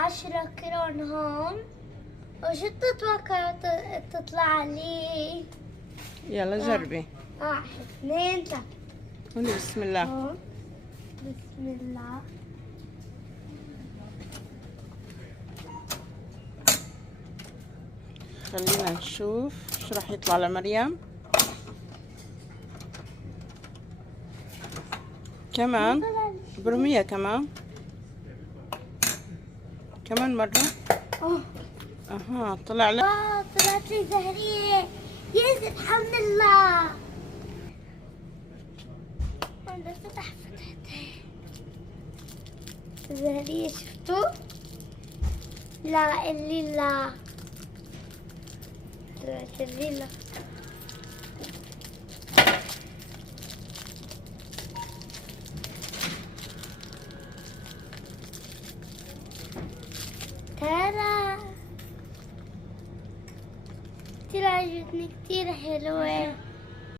10 كرون هون. وشو تتوقع تطلع لي؟ يلا جربي. 1 2 3. قولي بسم الله. هون. بسم الله. خلينا نشوف شو راح يطلع لمريم. كمان برمية كمان مرة. اوه اها طلع لك. واو، طلعت لي زهرية. يس الحمد لله. أنا فتحت زهرية، شفتوا؟ لا اللي لا طلعت اللي لا. ترى كتير عجبتني، كتير حلوة.